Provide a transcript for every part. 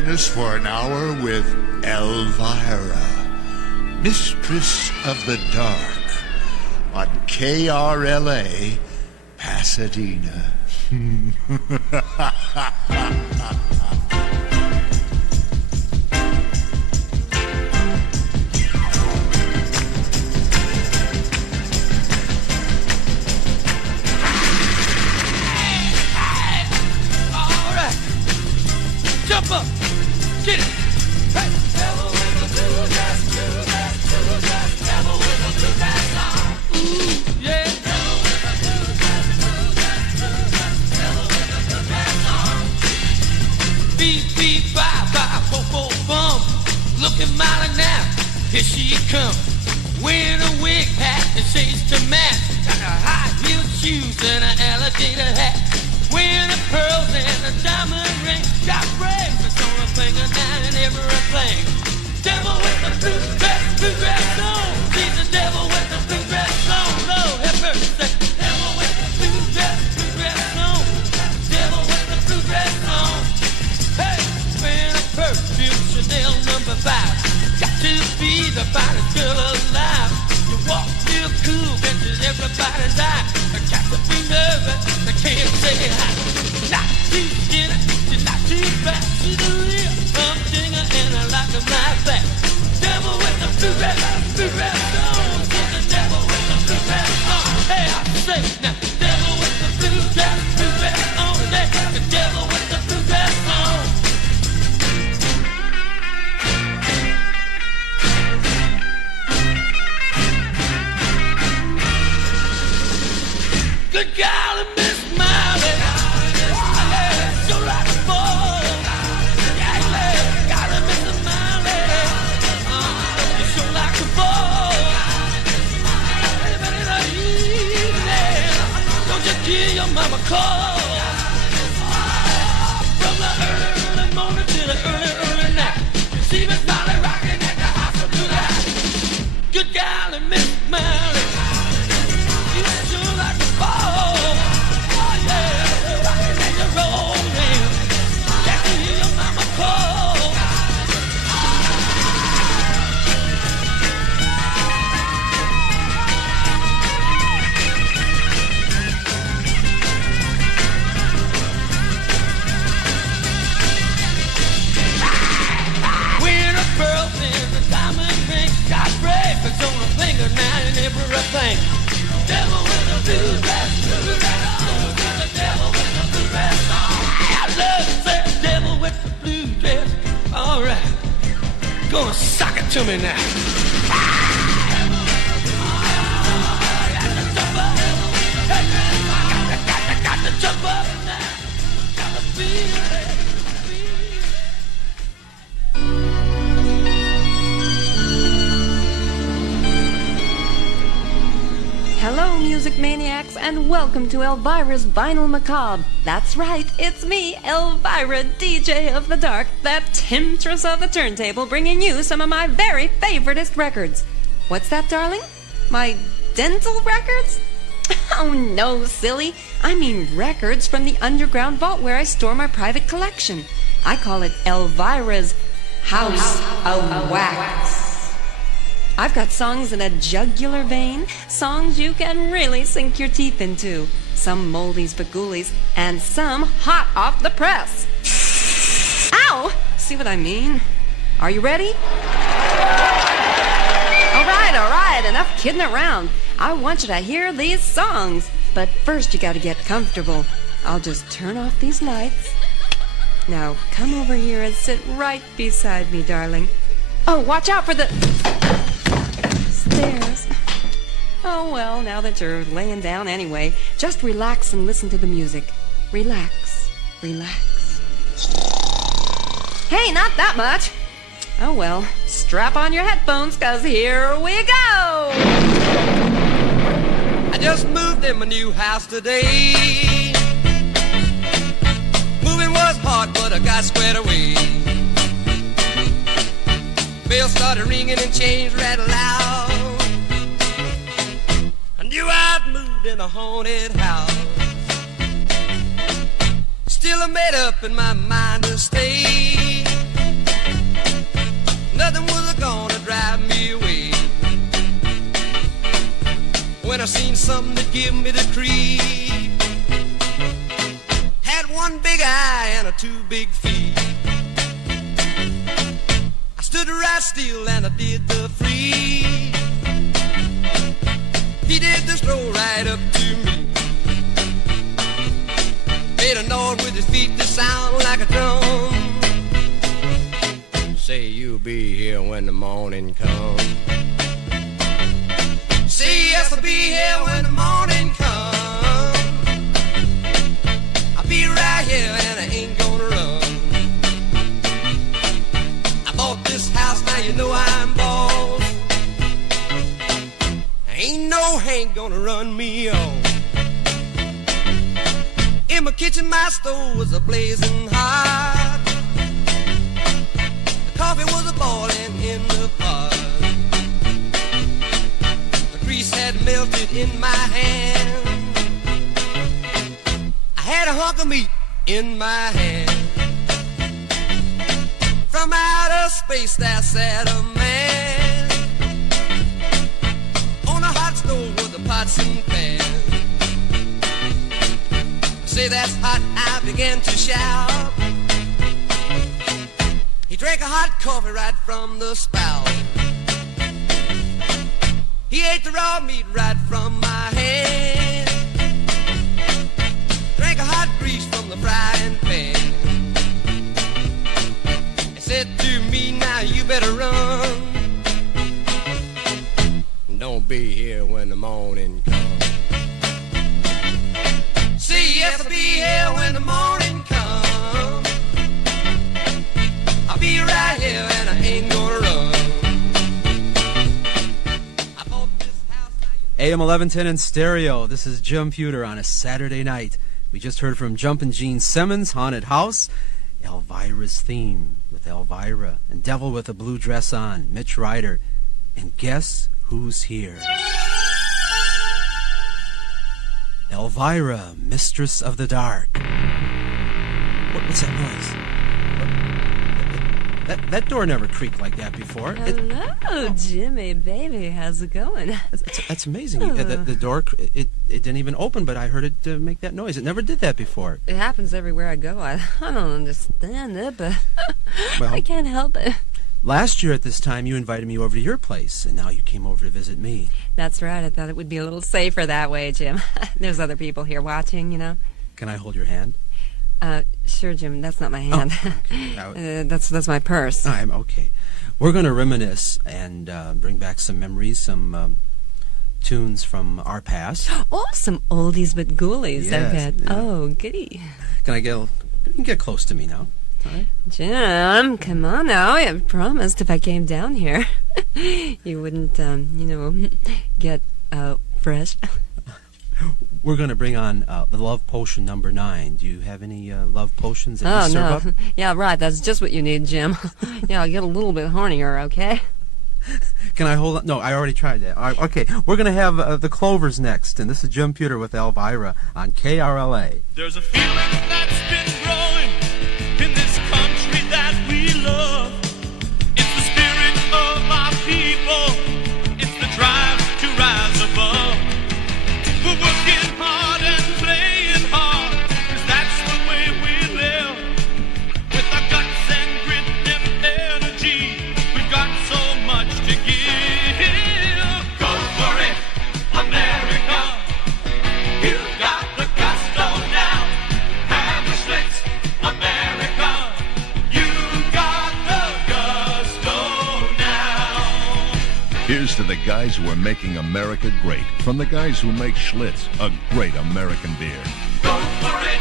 join us for an hour with Elvira, Mistress of the Dark, on KRLA, Pasadena. Jump up, get it. Hey, devil with a blue dress, devil with a blue dress on. Ooh, yeah. Devil with a blue dress, devil with a blue dress on. Beep, beep, bye, bye, fo, fo, bum. Looking mighty now, here she comes. Wearing a wig hat and shades to match. Got her high-heeled shoes and an alligator hat. Wearing the pearls and a diamond ring. Got bracelets on her finger now and everything. Devil with the blue dress on. She's the devil with the blue dress on. Lord have mercy. Devil with the blue dress on. Devil with the blue dress on. Hey, wearing a perfume Chanel number 5. Got to be the finest girl alive. You walk real cool, catches everybody's eye. I got to be nervous, I can't say hi. Not too skinny, she's not too fat. She's a real singer and I like her like that. Devil with the blue dress on. She's the devil with the blue dress on. Hey, I say now, devil with the blue dress on. Hey, the devil with the blue dress on. Good golly, Miss Miley, yeah, sure like a ball. Yeah, golly, Miss Miley, you sure like a ball. Everybody in the evening, don't you hear your mama call? From the early morning to the early night, you see Miss Miley rocking at the hospital tonight. Good golly, Miss Miley, you sure like a ball. Oh yeah, rockin' and you're rolling. Can't you hear your mama call? Wearing a pearl and a diamond ring. Got bracelets on her finger now and everything. Devil with a blue dress on. The devil with the blue dress on. I love that devil with the blue dress. All right, gonna sock it to me now. Got to jump up now. Got to feel it. Hello, music maniacs, and welcome to Elvira's Vinyl Macabre. That's right, it's me, Elvira, DJ of the Dark, that temptress of the turntable, bringing you some of my very favoriteest records. What's that, darling? My dental records? Oh, no, silly. I mean records from the underground vault where I store my private collection. I call it Elvira's House of Wax. I've got songs in a jugular vein, songs you can really sink your teeth into, some moldies but ghoulies, and some hot off the press. Ow! See what I mean? Are you ready? All right, enough kidding around. I want you to hear these songs, but first you gotta get comfortable. I'll just turn off these lights. Now, come over here and sit right beside me, darling. Oh, watch out for the stairs. Oh, well, now that you're laying down anyway, just relax and listen to the music. Relax, relax. Hey, not that much. Oh, well, strap on your headphones, 'cause here we go. I just moved in my new house today. Moving was hard, but I got squared away. Bells started ringing and chains rattled loud. I knew I'd moved in a haunted house. Still I made up in my mind to stay. nothing was gonna drive me away. When I seen something that give me the creep, had one big eye and two big feet. I stood right still and I did the freeze. He did the stroll right up to me, made a noise with his feet that sound like a drum. Say you'll be here when the morning comes. Say yes, I'll be here when the morning comes. I'll be right here and I ain't gonna run. I bought this house, now you know I'm boss. Ain't no Hank gonna run me off. In my kitchen, my stove was a-blazing hot. The coffee was a-boiling in the pot. The grease had melted in my hand. I had a hunk of meat in my hand. From outer space there sat a man on a hot stove with the pots and pans. Say that's hot, I began to shout. He drank a hot coffee right from the spout. He ate the raw meat right from my hand. Drank a hot grease from the frying pan. He said to me, now you better run. Don't be here when the morning comes. See, yes, I'll be here when the morning comes. I'll be right here and I ain't gonna run. I bought this house. AM 1110 in stereo. This is Jim Pewter on a Saturday night. We just heard from Jumpin' Gene Simmons, Haunted House, Elvira's Theme with Elvira, and Devil with a Blue Dress On, Mitch Ryder. And guess who's here? Elvira, Mistress of the Dark. What's that noise? That door never creaked like that before. Hello, Jimmy, baby. How's it going? That's amazing. The door, it didn't even open, but I heard it make that noise. It never did that before. It happens everywhere I go. I don't understand it, but Well, I can't help it. Last year at this time, you invited me over to your place, and now you came over to visit me. That's right. I thought it would be a little safer that way, Jim. There's other people here watching, you know. Can I hold your hand? Sure, Jim. That's not my hand. Oh, okay. That's my purse. I'm okay. We're going to reminisce and bring back some memories, some tunes from our past. Oh, some oldies but ghoulies, I Yes, bet. yeah. Oh, goody. Can I get close to me now? All right. Jim, come on now. I promised if I came down here, you wouldn't, get fresh. We're going to bring on the Love Potion number 9. Do you have any love potions that you serve up? Yeah, right. That's just what you need, Jim. Yeah, I'll get a little bit hornier, okay? Can I hold on? No, I already tried that. All right, okay, we're going to have the Clovers next, and this is Jim Pewter with Elvira on KRLA. There's a feeling that's been growing in this country that we love. It's the spirit of our people. It's the drive to rise above. We're working hard and playing hard, 'cause that's the way we live. With our guts and grit and energy, we've got so much to give. Go for it, America. You got the gusto now. Have a Schlitz, America. You got the gusto now. Here's to the guys who are making America great. From the guys who make Schlitz, a great American beer. Go for it,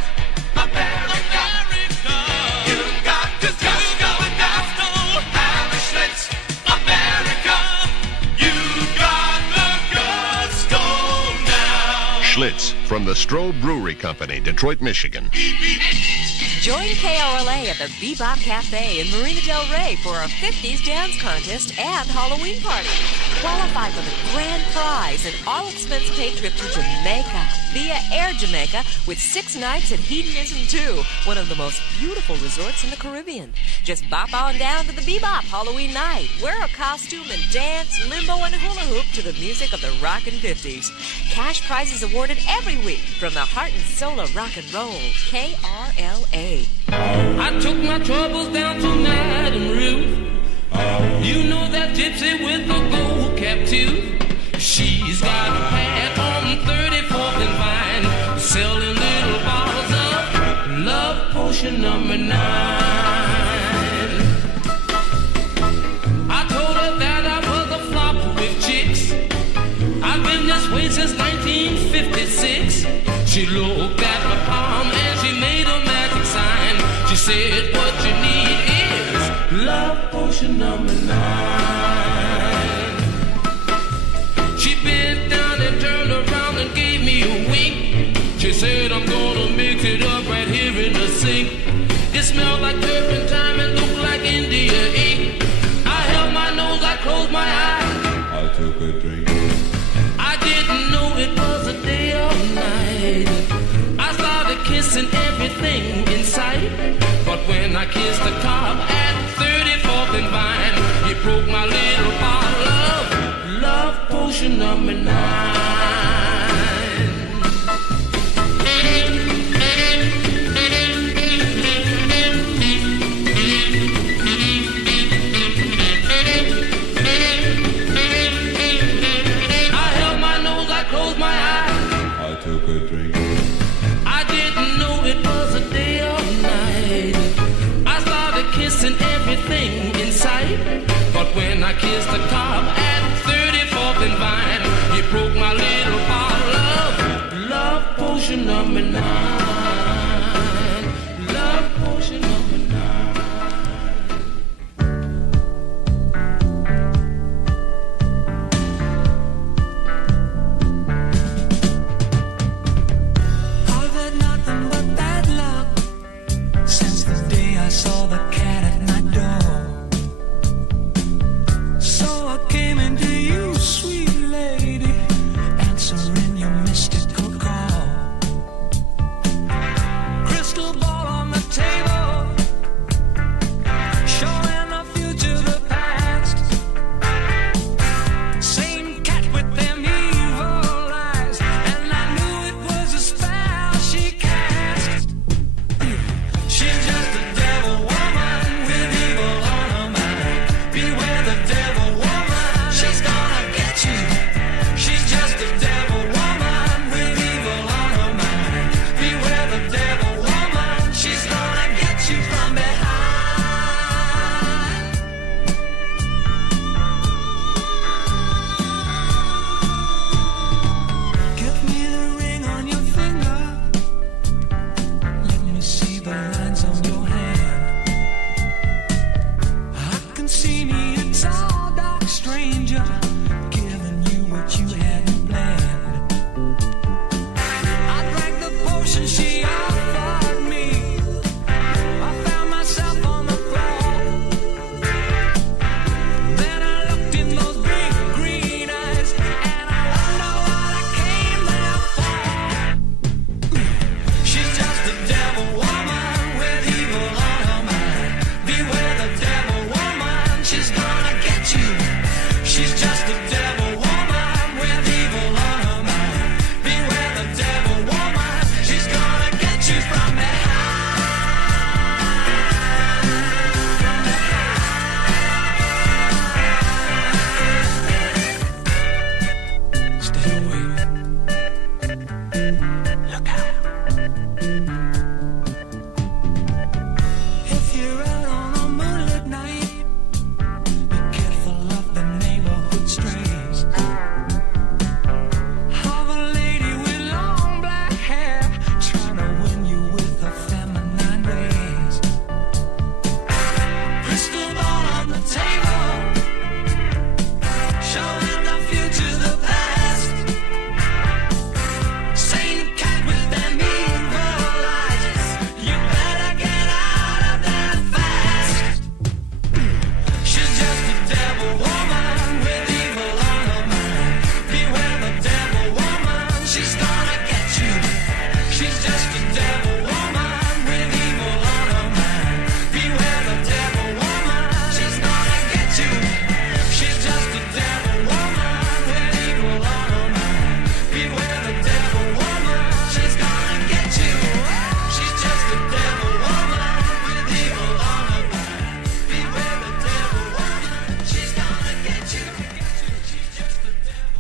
America. You got the gusto now. Have a Schlitz, America. You got the gusto now. Schlitz from the Stroh Brewery Company, Detroit, Michigan. Join KRLA at the Bebop Cafe in Marina Del Rey for a 50s dance contest and Halloween party. Qualify for the grand prize, an all-expense-paid trip to Jamaica. via Air Jamaica with 6 nights at Hedonism 2, one of the most beautiful resorts in the Caribbean. Just bop on down to the Bebop Halloween night. Wear a costume and dance, limbo, and hula hoop to the music of the rockin' 50s. Cash prizes awarded every week from the heart and soul of rock and roll, KRLA. I took my troubles down to Madame Ruth. You know that gypsy with the gold cap too. She's got a pad on 34th and Vine, selling little bottles of Love Potion number 9. I told her that I was a flop with chicks. I've been this way since 1956. She looked at my palm and she made a magic sign. She said, what you need is Love Potion number 9. She bent down and turned around and gave me a wink. She said, I'm gonna mix it up right here in the sink. It smelled like turpentine and looked like India ink. I held my nose, I closed my eyes. I took a drink. I didn't know it was a day or night. I started kissing everything in sight. But when I kissed the cop at 34th and Vine, it broke my little bottle of Love Potion number 9. I held my nose, I closed my eyes. I took a drink. I didn't know it was a day or night. I started kissing everything in sight. But when I kissed the cop at 34th and Vine, it broke my little bottle of Love Potion number 9. Love Potion number 9. I've had nothing but bad luck since the day I saw the cat at my door. So I came into you, sweet lady,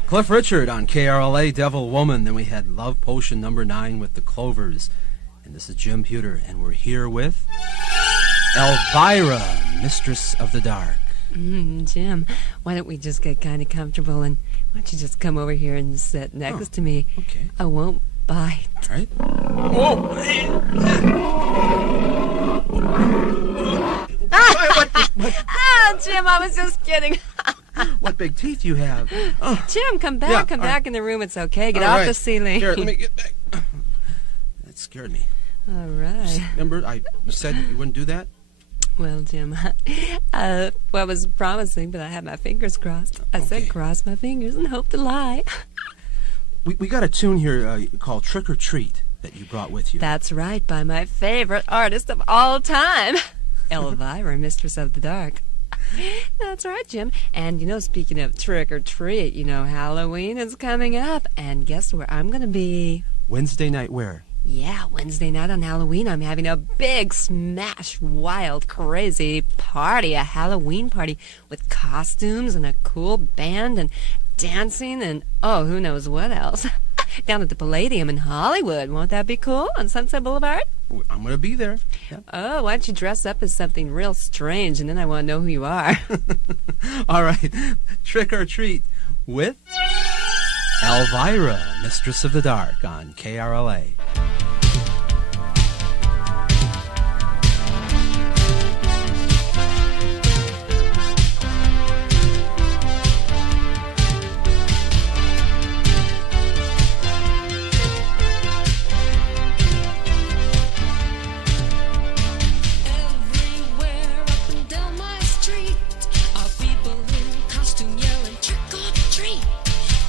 Cliff Richard on KRLA, Devil Woman. Then we had Love Potion number 9 with the Clovers. And this is Jim Pewter, and we're here with Elvira, Mistress of the Dark. Jim, why don't we just get kind of comfortable, and why don't you just come over here and sit next to me? Okay. I won't bite. All right. Ah, Jim, I was just kidding. What big teeth you have. Oh. Jim, come back. Yeah, come all back right. in the room. It's okay. Get All off right. the ceiling. Here, let me get back. That scared me. All right. Remember, I said you wouldn't do that? Well, Jim, I was promising, but I had my fingers crossed. I Okay. said cross my fingers and hope to lie. We got a tune here called Trick or Treat that you brought with you. That's right, by my favorite artist of all time, Elvira, Mistress of the Dark. That's right, Jim. And, speaking of trick or treat, Halloween is coming up. And guess where I'm going to be? Wednesday night where? Yeah, Wednesday night on Halloween, I'm having a big, smash, wild, crazy party, a Halloween party with costumes and a cool band and dancing and, who knows what else. Down at the Palladium in Hollywood. Won't that be cool on Sunset Boulevard? I'm going to be there. Yeah. Oh, why don't you dress up as something real strange, and then I want to know who you are. All right. Trick or Treat with Elvira, Mistress of the Dark on KRLA. Everywhere up and down my street are people in costume yelling trick or treat.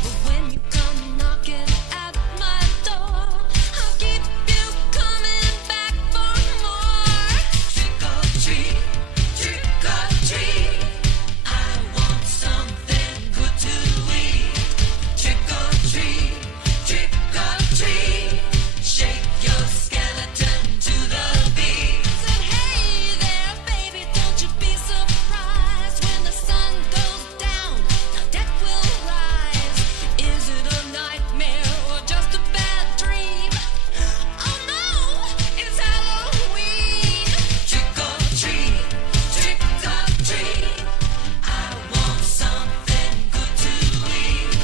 But when you come knocking at my door, I'll keep you coming back for more. Trick or treat, trick or treat. I want something good to eat. Trick or treat, trick or treat. Shake your skeleton to the beat. Said, hey there, baby, don't you be surprised when the sun goes down. Now death will rise. Is it a nightmare or just a bad dream? Oh no, it's Halloween. Trick or treat, trick or treat. I want something good to eat.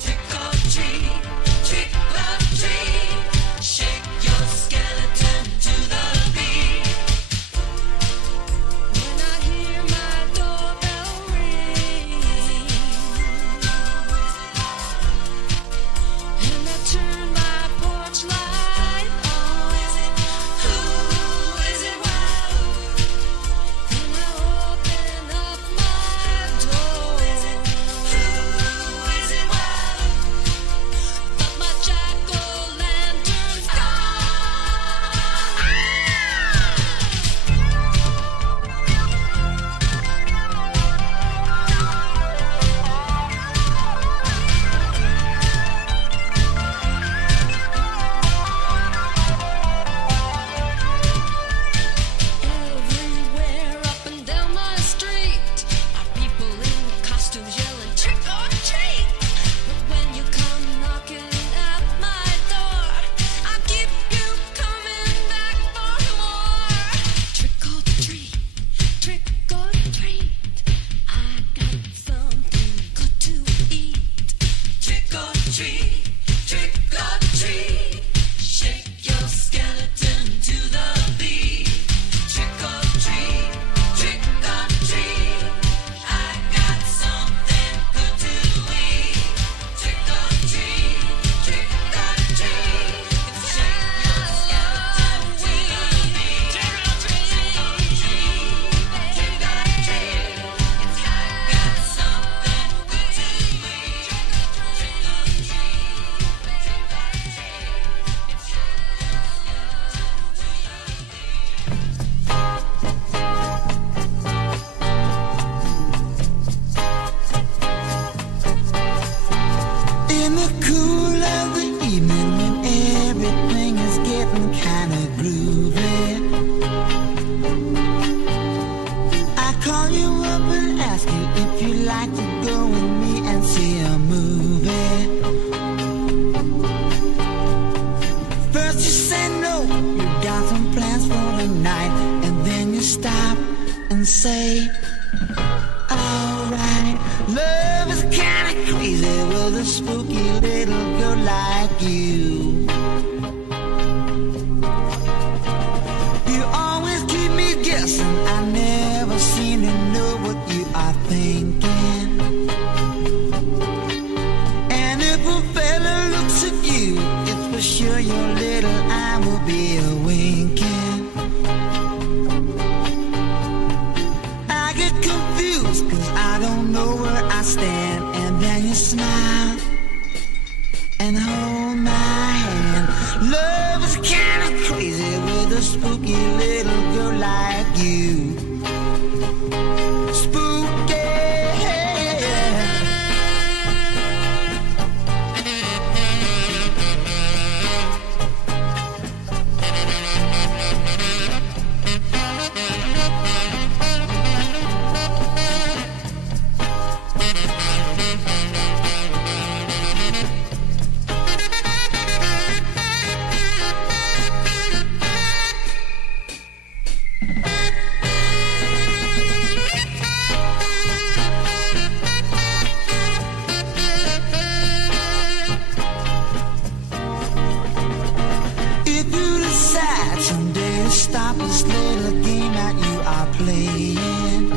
Trick or treat, trick or treat. Shake your skeleton to the beat. When I hear my doorbell ring, and I turn my porch light on, who is it? Then I open up my door, who is it? But my jack-o'-lantern's gone. Everywhere up and down my street are people in costumes yelling trick or treat. But when you come knocking at my door, I'll keep you coming back for more. Trick or treat, trick or treat. I got something good to eat. Trick or treat, trick or treat. Shake your skeleton to the beat. Trick or treat, trick or treat. I got something good to eat. Trick or treat, trick or treat. Shake your skeleton to the beat. Trick or treat, trick or treat. I got something good to eat. Trick or treat, trick In the cool of the evening when everything is getting kind of groovy, I call you up and ask you if you'd like to go with me and see a movie. say, alright, love is kinda crazy with a spooky little girl like you. You always keep me guessing, I never seem to know what you are thinking. And if a fella looks at you, it's for sure your little eye will be a winking. I get confused cause I don't know where I stand. And then you smile and hold my hand. Love is kinda crazy with a spooky little girl like you. Spooky. If you decide someday to stop this little game that you are playing,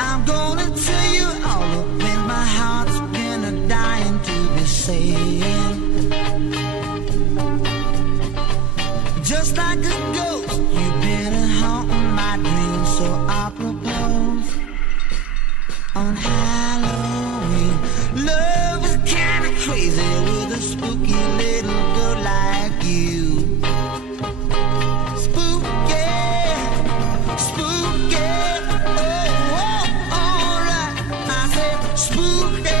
I'm gonna tell you all the things my heart's been dying to be saying. Just like a ghost, you've been haunting my dreams, so I propose on Halloween. Love is kinda crazy with a spooky little girl like you. Spooky, spooky, oh, oh, alright. I said spooky,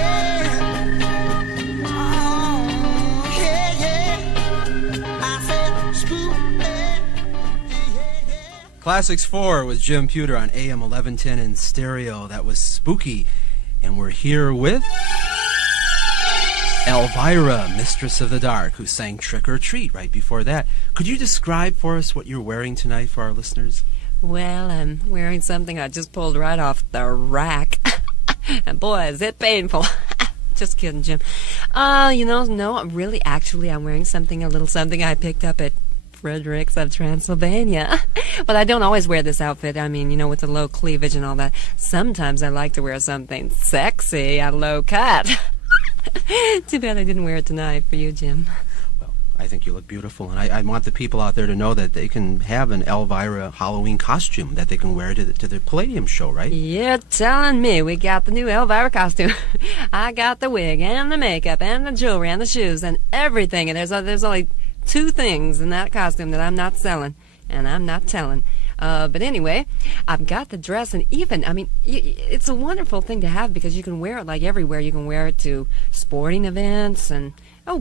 oh, yeah, yeah. I said spooky, yeah, yeah. Classics 4 with Jim Pewter on AM 1110 in stereo. That was Spooky. And we're here with Elvira, Mistress of the Dark, who sang Trick or Treat right before that. Could you describe for us what you're wearing tonight for our listeners? Well, I'm wearing something I just pulled right off the rack. And boy, is it painful. Just kidding, Jim. No, really, actually, I'm wearing a little something I picked up at Frederick's of Transylvania. But I don't always wear this outfit. I mean, with the low cleavage and all that. Sometimes I like to wear something sexy and low cut. Too bad I didn't wear it tonight for you, Jim. Well, I think you look beautiful, and I want the people out there to know that they can have an Elvira Halloween costume that they can wear to the Palladium show, right? You're telling me we got the new Elvira costume. I got the wig and the makeup and the jewelry and the shoes and everything, and there's only 2 things in that costume that I'm not selling, and I'm not telling. But anyway, I've got the dress, and even, it's a wonderful thing to have because you can wear it like everywhere. You can wear it to sporting events and,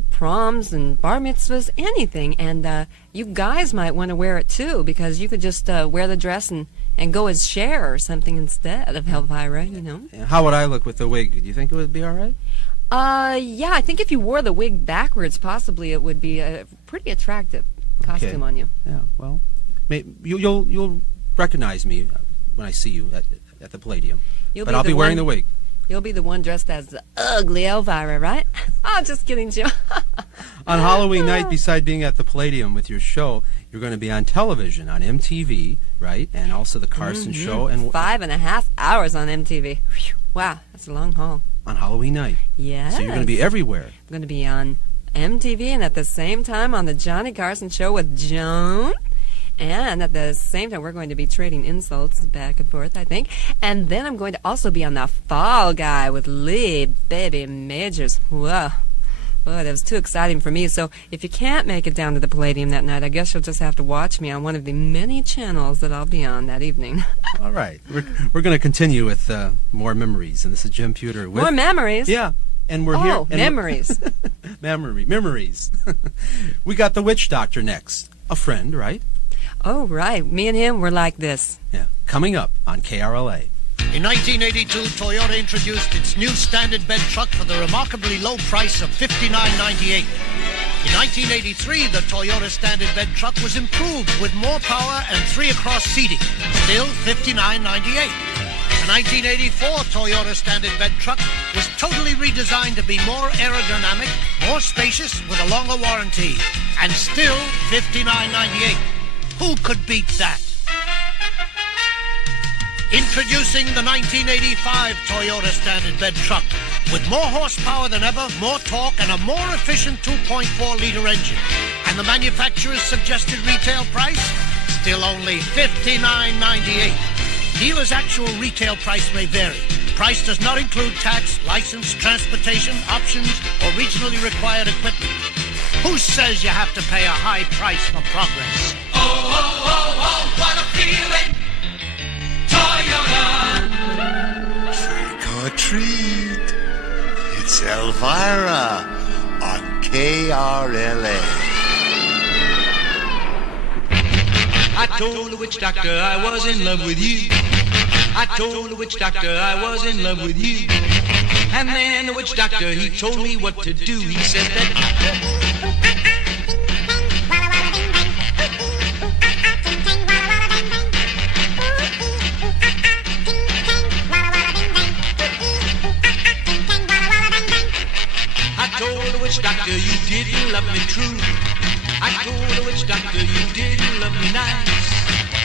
proms and bar mitzvahs, anything. And you guys might want to wear it too because you could just wear the dress and go as Cher or something instead of Elvira, How would I look with the wig? Do you think it would be all right? Yeah, I think if you wore the wig backwards, possibly it would be a pretty attractive costume on you. Yeah, well, you'll recognize me when I see you at the Palladium. But I'll be wearing the wig. You'll be the one dressed as the ugly Elvira, right? Oh, just kidding, Joe. On Halloween night, beside being at the Palladium with your show, you're going to be on television, on MTV, right? And also the Carson Show. And 5.5 hours on MTV. Whew. Wow, that's a long haul. On Halloween night. Yeah. So you're going to be everywhere. I'm going to be on MTV and at the same time on the Johnny Carson Show with Joan. And at the same time, we're going to be trading insults back and forth, I think. And then I'm going to also be on the Fall Guy with Lee Baby Majors. Whoa. Boy, that was too exciting for me. So if you can't make it down to the Palladium that night, I guess you'll just have to watch me on one of the many channels that I'll be on that evening. All right. We're going to continue with more memories. And this is Jim Pewter with... More memories? Yeah. And we're here... Oh, memories. Memories. We got the Witch Doctor next. A friend, right? Oh, right. Me and him were like this. Yeah. Coming up on KRLA. In 1982, Toyota introduced its new standard bed truck for the remarkably low price of $59.98. In 1983, the Toyota standard bed truck was improved with more power and 3 across seating, still $59.98. The 1984 Toyota standard bed truck was totally redesigned to be more aerodynamic, more spacious, with a longer warranty, and still $59.98. Who could beat that? Introducing the 1985 Toyota standard bed truck. With more horsepower than ever, more torque, and a more efficient 2.4-liter engine. And the manufacturer's suggested retail price? Still only $59.98. Dealer's actual retail price may vary. Price does not include tax, license, transportation, options, or regionally required equipment. Who says you have to pay a high price for progress? Oh, oh, oh, oh, what a feeling! Toyota! Trick or treat. It's Elvira on KRLA. I told the witch doctor I was in love with you. I told the witch doctor I was in love with you. And then the witch doctor, he told me what to do. He said that I told the witch doctor you didn't love me true. I told the witch doctor you didn't love me nice.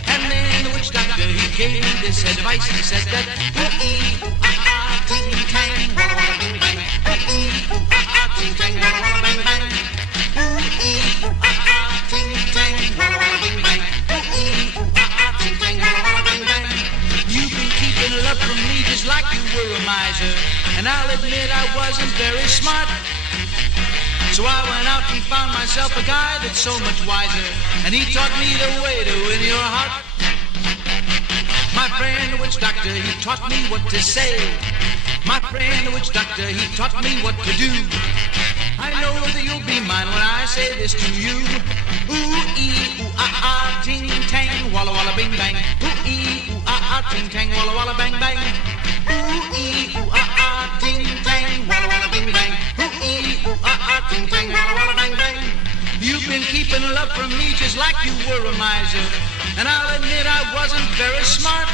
And then the witch doctor, he gave me this advice. He said that ooh-ee, ooh-ah-ah, ting-tang, walla-walla-bing-bang. Ooh-ee, ooh-ah-ah, ting-tang, walla-walla-bang-bang. Ooh-ee, ooh-ah-ah, ting-tang, walla-walla-bing-bang. Ooh-ee, ooh-ah-ah, ting-tang, walla-walla-bang-bang. You've been keeping love from me just like you were a miser. And I'll admit I wasn't very smart. So I went out and found myself a guy that's so much wiser, and he taught me the way to win your heart. My friend the witch doctor, he taught me what to say. My friend the witch doctor, he taught me what to do. I know that you'll be mine when I say this to you. Ooh-ee, ooh-ah-ah, ting-tang, walla-walla-bing-bang. Ooh-ee, ooh-ah-ah, ting-tang, walla-walla-bang-bang. Ooh-ee, ooh-ah-ah, ting-tang, walla-walla-bing-bang. Ooh-ee, ooh-ah-ah, ting-tang, walla-walla-bang-bang. You've been keeping love from me just like you were a miser. And I'll admit I wasn't very smart.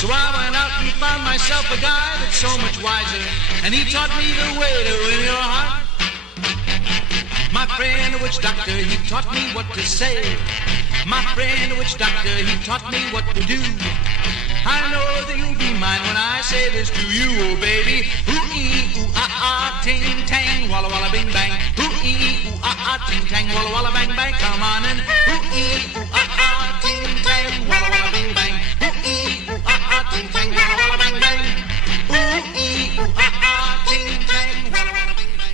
So I went out and found myself a guy that's so much wiser. And he taught me the way to win your heart. My friend the witch doctor, he taught me what to say. My friend the witch doctor, he taught me what to do. I know that you'll be mine when I say this to you, oh baby. Ooh-ee, ooh-ah-ah, ting-tang, walla-walla-bing-bang. Ooh-ee, ooh-ah-ah, ting-tang, walla-walla-bang-bang. Come on and ooh-ee, ooh-ah-ah, ting-tang, walla-walla-bing-bang. Ooh-ee, ooh-ah-ah, ting-tang, walla-walla-bang-bang. Ooh-ee, ooh-ah-ah, ting-tang, walla-walla-bing-bang.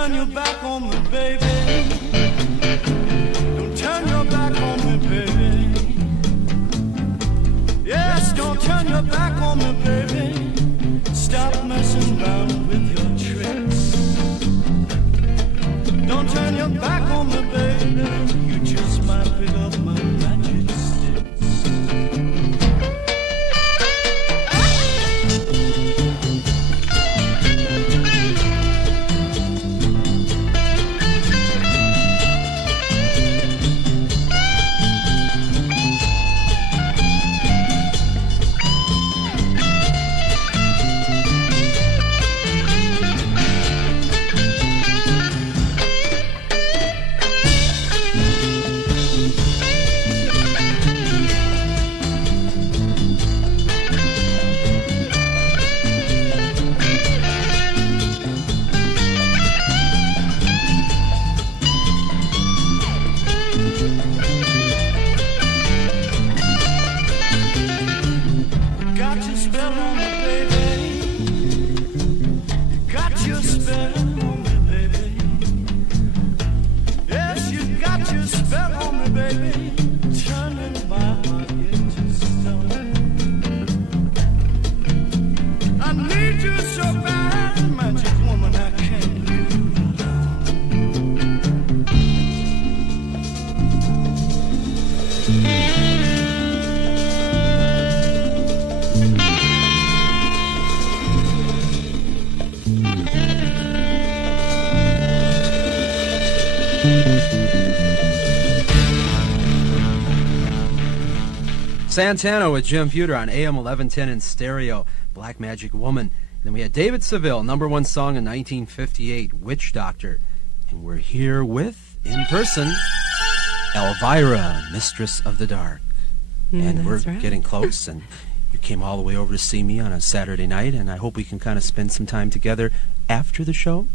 turn your back on me, baby. Don't turn your back on me, baby. Yes, don't turn your back on me, baby. Stop messing around with your tricks. Don't turn your back on me, baby. You just might pick up my magic sticks. Santana with Jim Pewter on AM 1110 in stereo, Black Magic Woman. And then we had David Seville, #1 song in 1958, Witch Doctor. And we're here with, in person, Elvira, Mistress of the Dark. And we're getting close, and you came all the way over to see me on a Saturday night, and I hope we can kind of spend some time together after the show.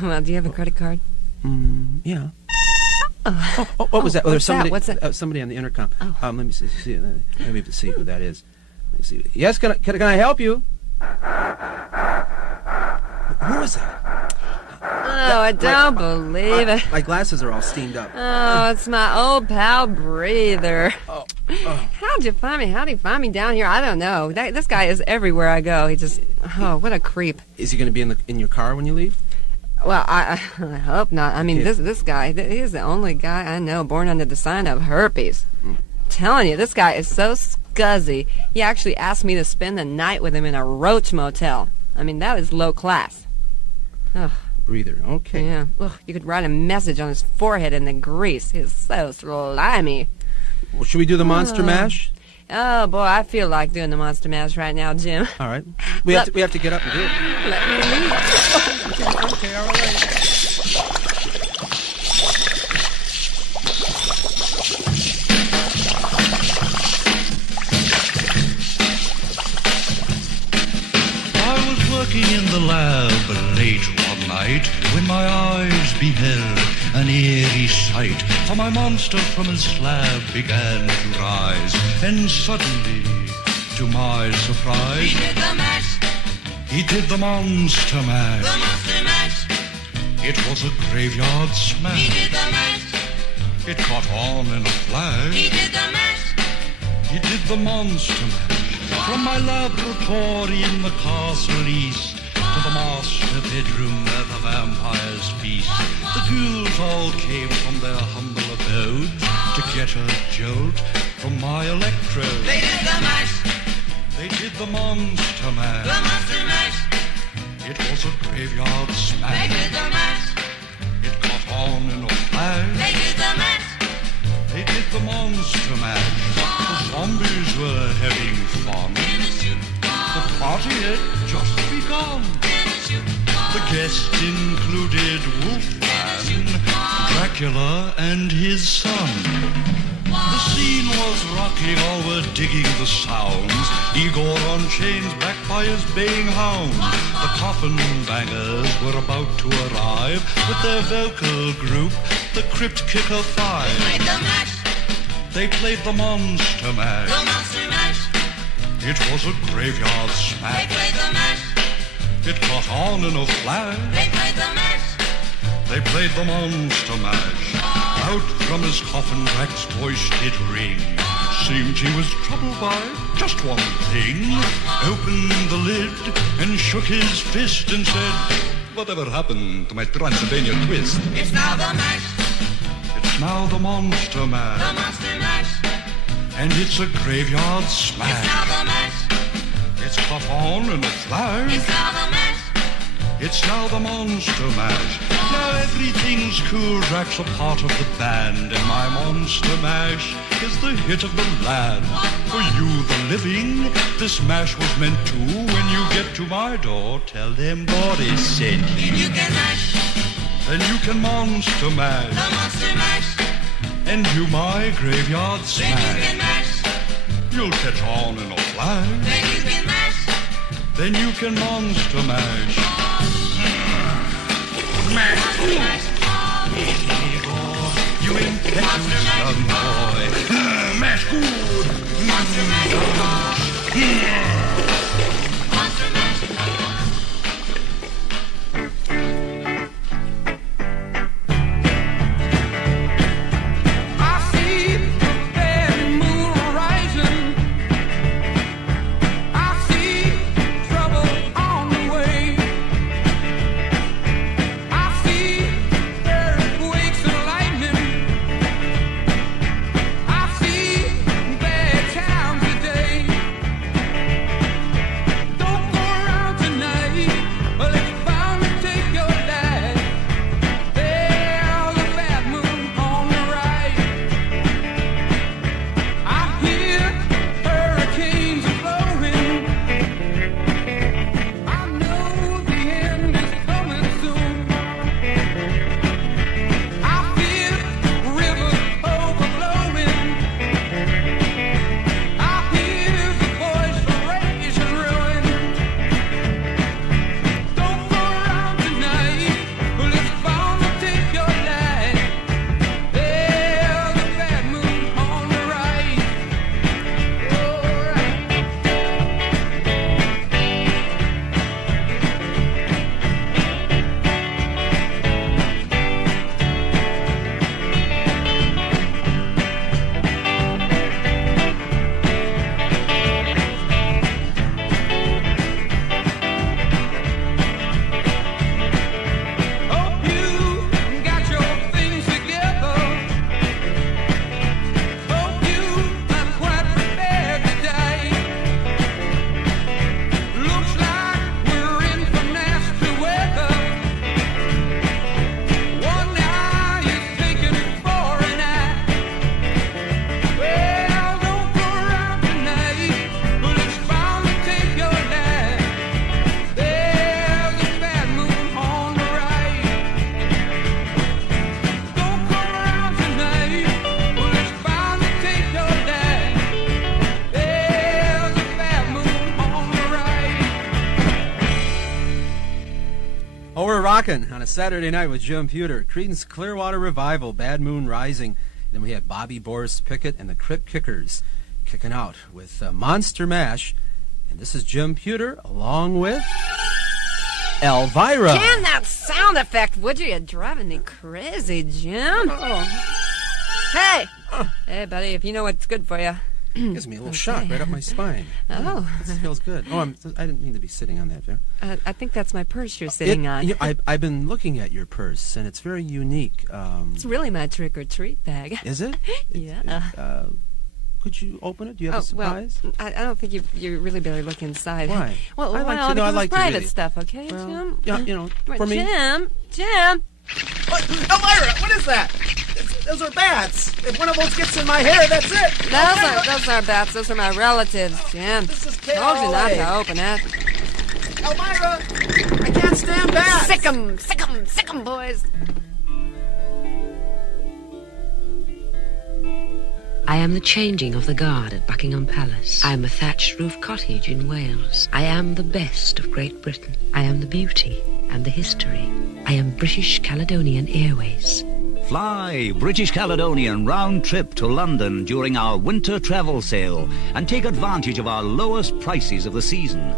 Well, do you have a credit card? Yeah. Oh, what was that? Oh, there's somebody. What's that? Somebody on the intercom. Oh. Let me see. Let me see who that is. Let me see. Yes, can I help you? Who is that? Oh, I don't believe it. My glasses are all steamed up. Oh, it's my old pal Breather. Oh. How'd you find me? How'd he find me down here? I don't know. This guy is everywhere I go. He just, what a creep. Is he going to be in your car when you leave? Well, I hope not. I mean, this guy, he's the only guy I know born under the sign of herpes. Telling you, this guy is so scuzzy. He actually asked me to spend the night with him in a roach motel. I mean, that is low class. Ugh. Breather, okay. Yeah. Ugh, you could write a message on his forehead in the grease. He's so slimy. Well, should we do the Monster Mash? Oh, boy, I feel like doing the Monster Mash right now, Jim. All right. We have to get up and do it. Let me leave. KRLA. Working in the lab late one night when my eyes beheld an eerie sight. For my monster from his slab began to rise, and suddenly, to my surprise, He did the mash. He did the monster mash. The monster mash. It was a graveyard smash. He did the mash. It caught on in a flash. He did the mash. He did the monster mash. From my laboratory in the castle east to the master bedroom where the vampires feast, the ghouls all came from their humble abode to get a jolt from my electrode. They did the mash. They did the monster mash. The monster mash. It was a graveyard smash. They did the mash. It caught on in a flash. They did the mash. They did the monster mash. The zombies were having fun. The party had just begun. The guests included Wolfman, Dracula, and his son. The scene was rocking, all were digging the sounds. Igor on chains, backed by his baying hounds. The coffin bangers were about to arrive with their vocal group, the Crypt Kicker Five. They played the mash. They played the monster mash. The monster mash. It was a graveyard They smash. played the mash. It caught on in a flash. They played the mash. They played the monster mash. Out from his coffin Drac's voice did ring. Seemed he was troubled by just one thing. Opened the lid and shook his fist and said, "Whatever happened to my Transylvania twist?" It's now the mash. It's now the monster mash. The monster mash. And it's a graveyard It's smash. now the mash. It's caught on in a flash. It's now the mash. It's now the monster mash. Now everything's cool. Drac's a part of the band, and my monster mash is the hit of the land. For you, the living, this mash was meant to. When you get to my door, tell them Boris sent you. Then you can mash. Then you can monster mash. The monster mash. And do my graveyard Then you smash. can mash. You'll catch on in a flash. Then you can mash. Then you can monster mash. Mash. Mash. You impetuous young boy. Mash good. Monster mash. Monster mash. I see the bad moon rising. I see trouble on the way. I see earthquakes and lightning. I see bad times today. Don't go around tonight, but it's bound to take your life. There's a bad moon on the right. I hear hurricanes are blowing. I know the end is coming soon. I feel rivers overflowing. I hear the voice of rage and ruin. Don't go around tonight, but it's bound to take your life. There's a bad moon on the right. Hope you got your things together. Hope you are quite prepared to die. Looks like we're in for nasty weather. One eye is taking it for an eye. Well, don't go around tonight, but it's bound to take your life. There's a bad moon on the right. Don't go around tonight, but it's bound to take your life. There's a bad moon on the right. Oh, we're rocking on a Saturday night with Jim Pewter. Creedence Clearwater Revival, Bad Moon Rising. Then we had Bobby Boris Pickett and the Crypt Kickers kicking out with Monster Mash. And this is Jim Pewter along with Elvira. Can that sound effect, would you? You're driving me crazy, Jim. Hey! Hey, buddy, if you know what's good for you. Gives me a little shock right up my spine. Oh. This feels good. Oh, I didn't mean to be sitting on that there. I think that's my purse you're sitting on. I've been looking at your purse, and it's very unique. It's really my trick-or-treat bag. Is it? Yeah. Could you open it? Do you have a surprise? Well, I don't think you really better look inside. Why? Well, I like well, to know. I because like it's to private read. stuff, okay, Well, Jim? yeah, you know, Wait, for me. Jim! What? Elvira, what is that? Those are bats. If one of those gets in my hair, that's it. Those are bats. Those are my relatives, Jim. This is Told you not KRLA. to open it. Elvira, I can't stand bats. Sick 'em, boys. I am the changing of the guard at Buckingham Palace. I am a thatched roof cottage in Wales. I am the best of Great Britain. I am the beauty and the history. I am British Caledonian Airways. Fly British Caledonian round trip to London during our winter travel sale and take advantage of our lowest prices of the season.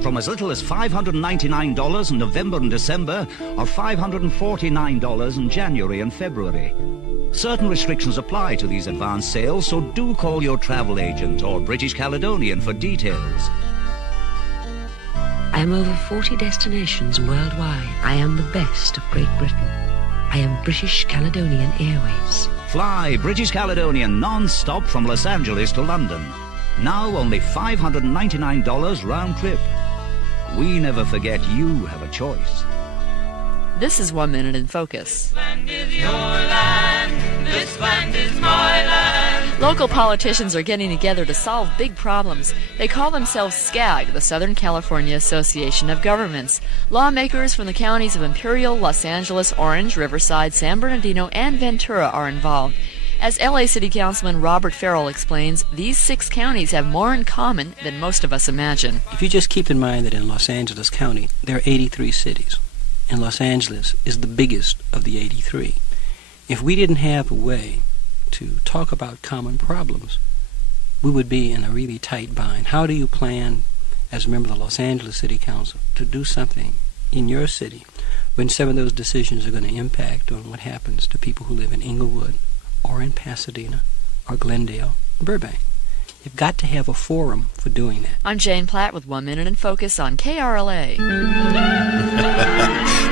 from as little as $599 in November and December, or $549 in January and February. Certain restrictions apply to these advance sales, so do call your travel agent or British Caledonian for details. I am over 40 destinations worldwide. I am the best of Great Britain. I am British Caledonian Airways. Fly British Caledonian non-stop from Los Angeles to London. Now only $599 round trip. We never forget you have a choice. This is 1 Minute in Focus. This land is your land. This land is my land. Local politicians are getting together to solve big problems. They call themselves SCAG, the Southern California Association of Governments. Lawmakers from the counties of Imperial, Los Angeles, Orange, Riverside, San Bernardino, and Ventura are involved. As LA City Councilman Robert Farrell explains, these 6 counties have more in common than most of us imagine. If you just keep in mind that in Los Angeles County, there are 83 cities, and Los Angeles is the biggest of the 83. If we didn't have a way to talk about common problems, we would be in a really tight bind. How do you plan, as a member of the Los Angeles City Council, to do something in your city when some of those decisions are going to impact on what happens to people who live in Inglewood or in Pasadena or Glendale, Burbank? You've got to have a forum for doing that. I'm Jane Platt with 1 Minute in Focus on KRLA.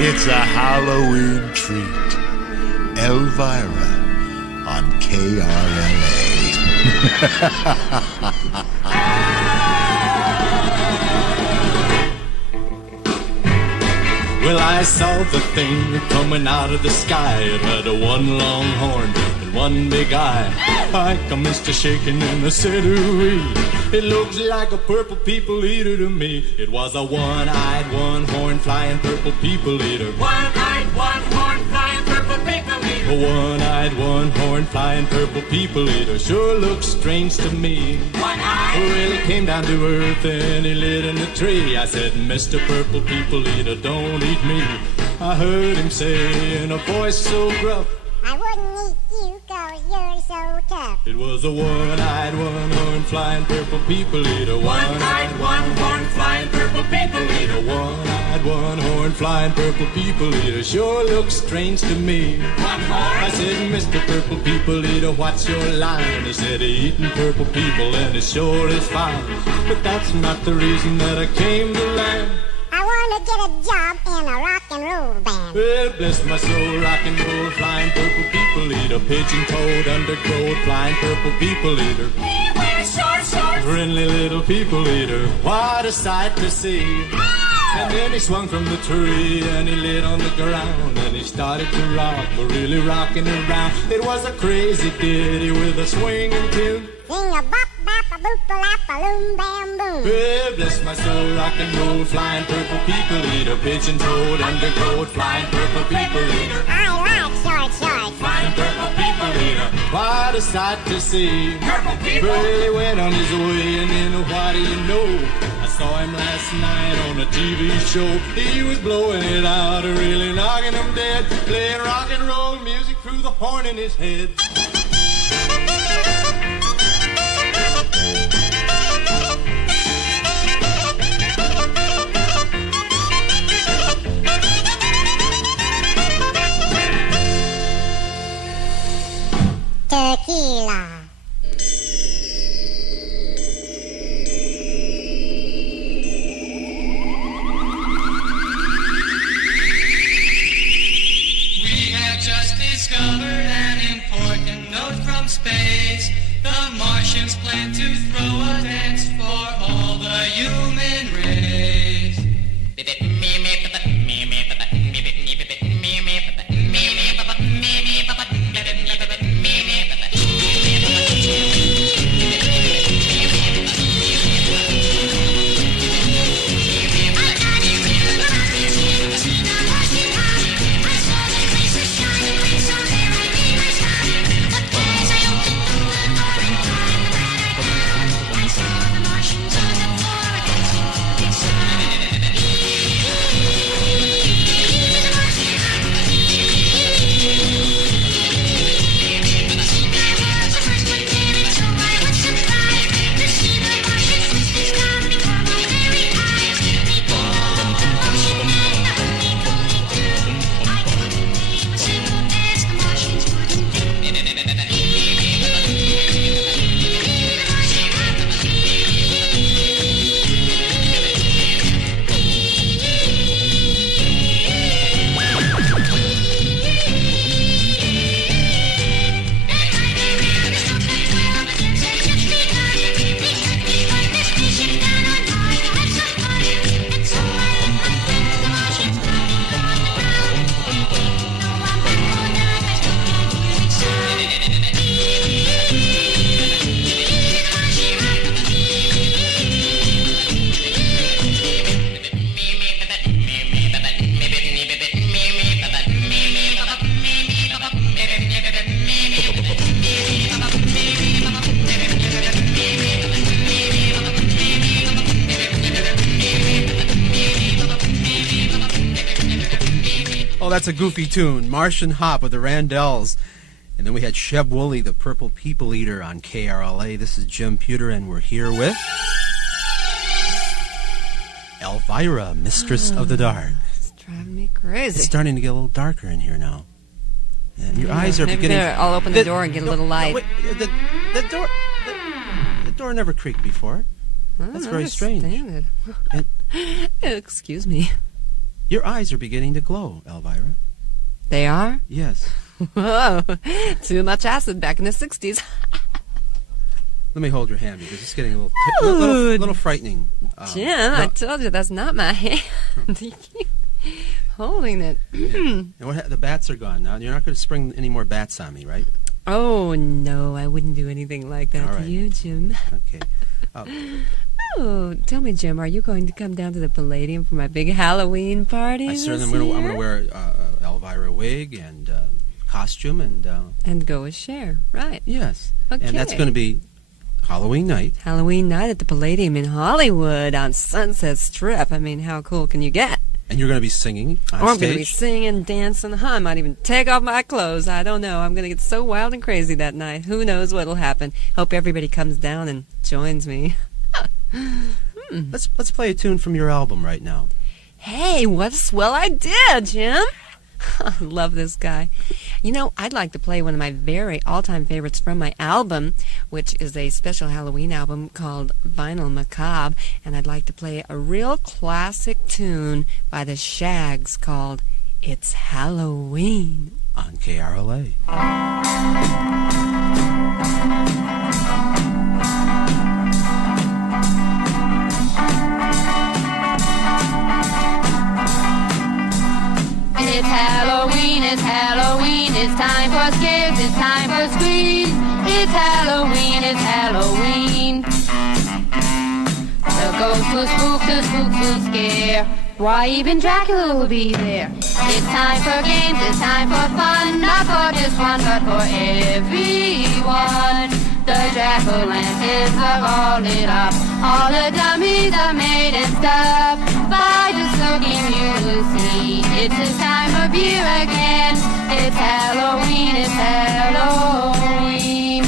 It's a Halloween treat. Elvira on KRLA. Well, I saw the thing coming out of the sky. It had a one long horn and one big eye. Like a Mr. Shaking in the city. It looks like a purple people eater to me. It was a one-eyed, one-horn flying purple people eater. One-eyed, one-horn flying purple people eater. A one-eyed, one-horn flying purple people eater sure looks strange to me. One-eyed. Well, he came down to earth and he lit in a tree. I said, Mr. Purple People Eater, don't eat me. I heard him say in a voice so gruff, I wouldn't eat you 'cause you're so tough. it was a one-eyed, one-horn flying purple people eater. One-eyed, one-horn flying purple people eater. One-eyed, one-horn flying purple people eater sure looks strange to me. One-horn. I said, Mr. Purple People Eater, what's your line? He said, eating purple people and it sure is fine. But that's not the reason that I came to land. I want to get a job in a rock and roll band. Well, bless my soul, rock and roll, flying purple people eater, pigeon-toed, undergrowth, flying purple people eater. He wears short shorts. Friendly little people eater, what a sight to see. And then he swung from the tree and he lit on the ground and he started to rock, but really rocking around. It was a crazy ditty with a swinging tune. Sing a bop, bop, a boop, a lap, a loom, bam, boom. Well, bless my soul, rock and roll, flying purple people eater, pigeon-toed, undergrowth, flying purple people eater. I like short shorts. Flying purple people eater, what a sight to see. Purple people. Well, he went on his way and then what do you know? I saw him last night on a TV show. He was blowing it out, really knocking them dead, playing rock and roll music through the horn in his head. Tequila. We have just discovered an important Oh, that's a goofy tune. Martian Hop with the Randells. And then we had Sheb Woolley, the Purple People Eater on KRLA. This is Jim Pewter, and we're here with Elvira, Mistress of the Dark. It's driving me crazy. It's starting to get a little darker in here now. And your eyes are maybe beginning... there, I'll open the door and get a little light. No, wait, the door never creaked before. That's very strange. And excuse me. Your eyes are beginning to glow, Elvira. They are? Yes. Whoa. Too much acid back in the 60s. Let me hold your hand because it's getting a little frightening. Jim, I told you that's not my hand. You keep holding it. Yeah. And the bats are gone now. You're not going to spring any more bats on me, right? Oh, no, I wouldn't do anything like that to you, Jim. Okay. Oh, tell me, Jim, are you going to come down to the Palladium for my big Halloween party? I certainly am going to wear Elvira wig and costume and go with Cher, right? Yes. Okay. And that's going to be Halloween night. Halloween night at the Palladium in Hollywood on Sunset Strip. I mean, how cool can you get? And you're going to be singing on I'm going to stage? be singing, dancing. I might even take off my clothes. I don't know. I'm going to get so wild and crazy that night. Who knows what'll happen? Hope everybody comes down and joins me. Let's play a tune from your album right now. Hey, what a swell idea, Jim. I love this guy. You know, I'd like to play one of my very all-time favorites from my album, which is a special Halloween album called Vinyl Macabre, and I'd like to play a real classic tune by the Shags called It's Halloween on KRLA. It's Halloween, it's Halloween, it's time for scares, it's time for screams. It's Halloween, it's Halloween. The ghosts will spook, the spooks will scare. Why, even Dracula will be there. It's time for games, it's time for fun, not for just one, but for everyone. The jack-o'-lanterns are all lit up, all the dummies are made and stuff. By just looking you will see, it's this time of year again. It's Halloween, it's Halloween.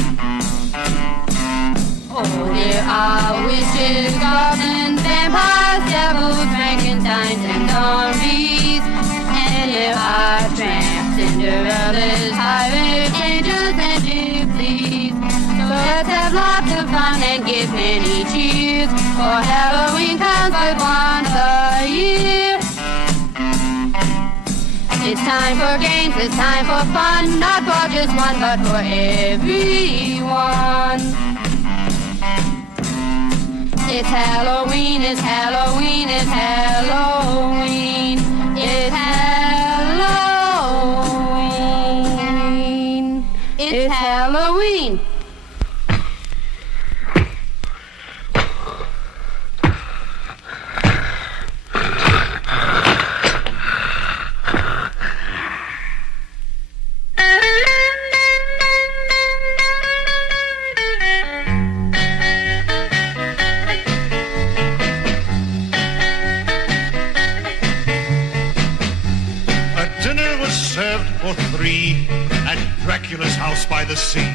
Oh, there are witches, goblins, vampires, devils, Frankensteins, and zombies. And there are tramps, Cinderellas, pirates, angels, and gypsies. So let's have lots of fun and give many cheers, for Halloween comes but once a year. It's time for games, it's time for fun, not for just one, but for everyone. It's Halloween, it's Halloween, it's Halloween. It's Halloween. It's Halloween. For three at Dracula's house by the sea.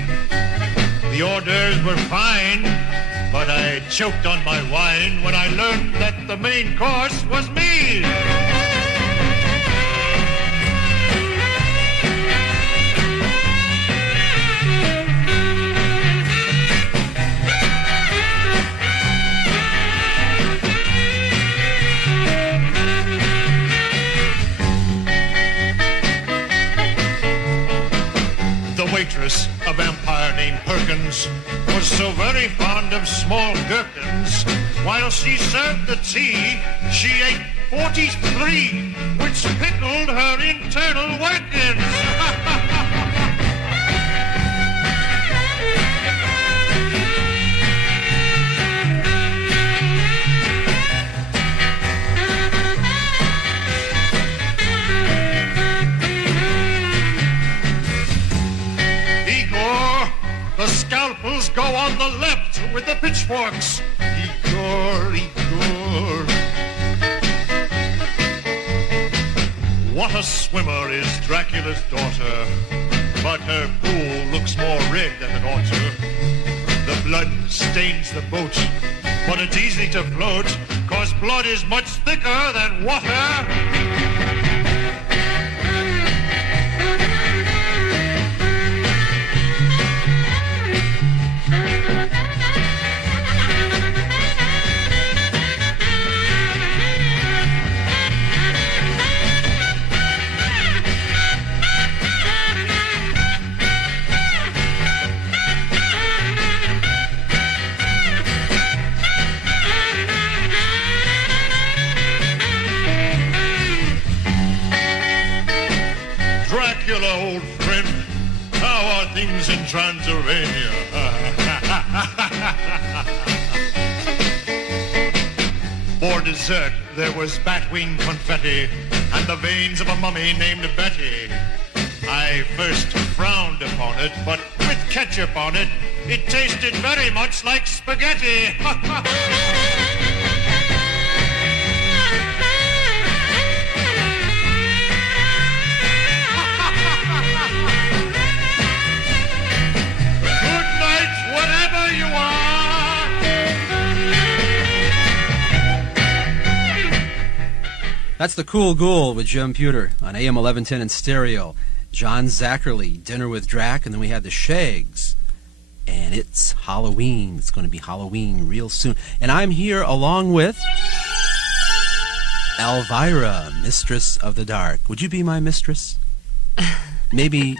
The orders were fine, but I choked on my wine when I learned that the main course was me. Waitress, a vampire named Perkins, was so very fond of small gherkins. While she served the tea, she ate 43, which pickled her internal workings. The scalpels go on the left with the pitchforks. Igor, Igor. What a swimmer is Dracula's daughter, but her pool looks more red than it ought to. The blood stains the boat, but it's easy to float, 'cause blood is much thicker than water. Dracula, old friend, how are things in Transylvania? For dessert, there was batwing confetti and the veins of a mummy named Betty. I first frowned upon it, but with ketchup on it, it tasted very much like spaghetti. Whatever you are. That's the Cool Ghoul with Jim Pewter on AM 1110 in stereo. John Zackerly, Dinner with Drac, and then we had the Shags. And it's Halloween. It's going to be Halloween real soon. And I'm here along with Elvira, Mistress of the Dark. Would you be my mistress? Maybe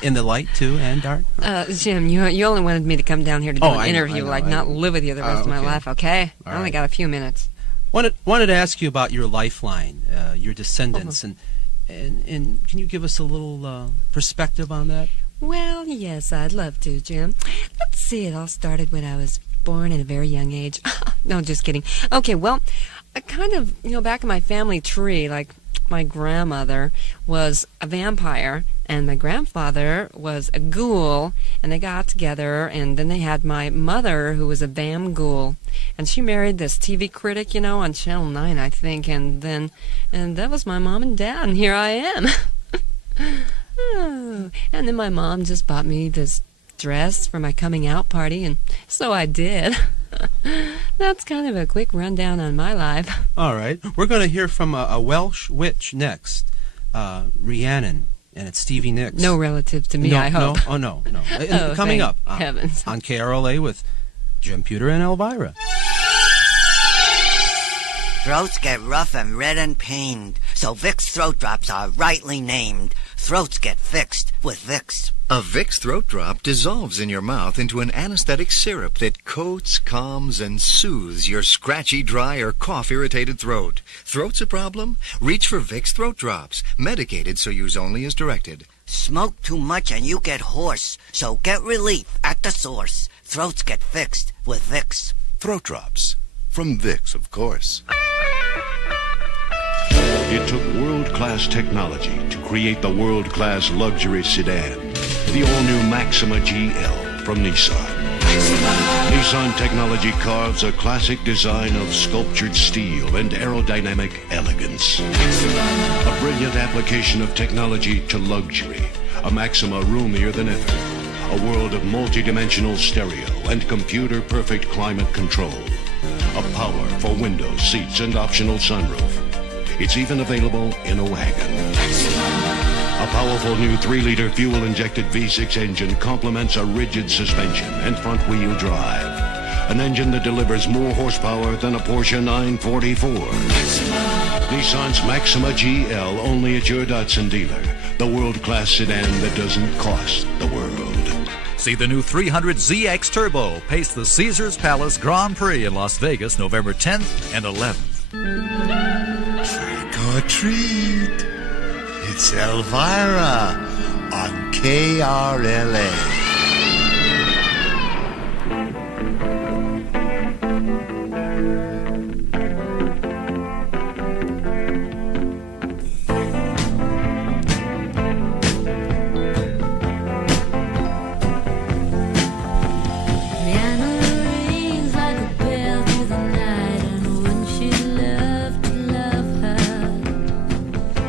in the light, too, and dark? Jim, you only wanted me to come down here to do an interview, not live with you the rest of my life, okay? All I only got a few minutes. Wanted to ask you about your lifeline, your descendants, and can you give us a little perspective on that? Well, yes, I'd love to, Jim. Let's see, it all started when I was born at a very young age. No, just kidding. Okay, well, I kind of, back in my family tree, like my grandmother was a vampire, and my grandfather was a ghoul, and they got together, and then they had my mother, who was a Bam ghoul, and she married this TV critic, on Channel 9, I think, and that was my mom and dad, and here I am. Oh, and then my mom just bought me this dress for my coming out party, and so I did. That's kind of a quick rundown on my life. All right. We're going to hear from a Welsh witch next, Rhiannon, and it's Stevie Nicks. No relative to me, I hope. No. No. Oh, Coming thank up heavens. On KRLA with Jim Pewter and Elvira. Throats get rough and red and pained, so Vicks throat drops are rightly named. Throats get fixed with Vicks. A Vicks throat drop dissolves in your mouth into an anesthetic syrup that coats, calms, and soothes your scratchy, dry, or cough-irritated throat. Throat's a problem? Reach for Vicks throat drops. Medicated, so use only as directed. Smoke too much and you get hoarse, so get relief at the source. Throats get fixed with Vicks. Throat drops. From Vicks, of course. It took world-class technology to create the world-class luxury sedan, the all-new Maxima GL from Nissan. Nissan technology carves a classic design of sculptured steel and aerodynamic elegance. A brilliant application of technology to luxury, a Maxima roomier than ever, a world of multi-dimensional stereo and computer-perfect climate control, a power for windows, seats, and optional sunroof. It's even available in a wagon. A powerful new 3-liter fuel-injected V6 engine complements a rigid suspension and front-wheel drive. An engine that delivers more horsepower than a Porsche 944. Nissan's Maxima GL, only at your Datsun dealer. The world-class sedan that doesn't cost the world. See the new 300ZX Turbo. Pace the Caesars Palace Grand Prix in Las Vegas, November 10th and 11th. Trick or treat. It's Elvira on KRLA.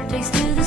Takes to the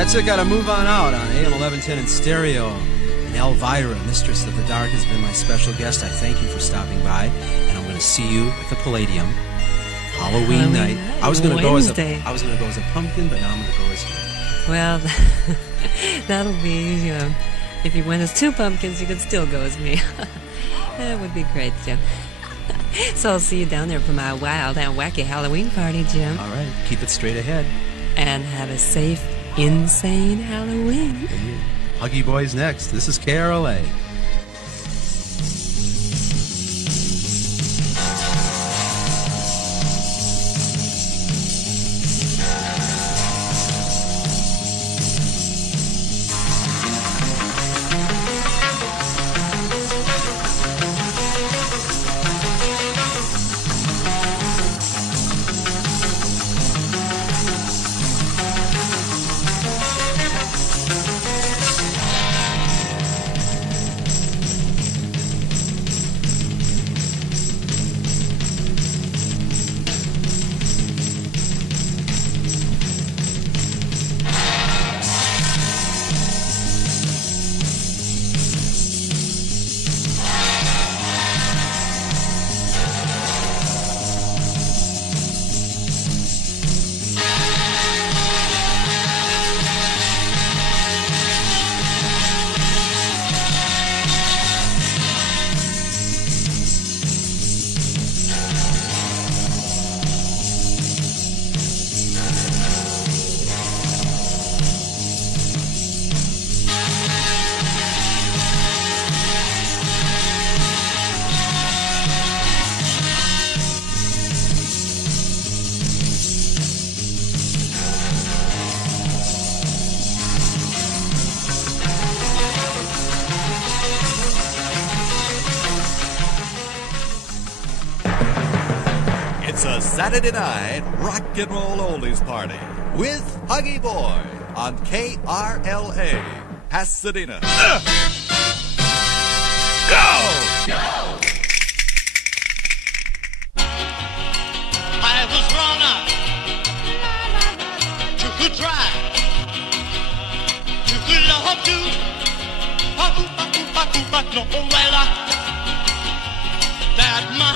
That's it. Got to move on out on AM 1110 in stereo. And Elvira, Mistress of the Dark, has been my special guest. I thank you for stopping by, and I'm going to see you at the Palladium Halloween night. I was going to go as a pumpkin, but now I'm going to go as you. Well, that'll be, if you went as two pumpkins, you could still go as me. That would be great, Jim. So I'll see you down there for my wild and wacky Halloween party, Jim. All right, keep it straight ahead. And have a safe, insane Halloween. Huggy Boys next. This is KRLA. It's a Saturday night rock and roll oldies party with Huggy Boy on KRLA, Pasadena. Go! I was wrong to try to love you, no, well, that my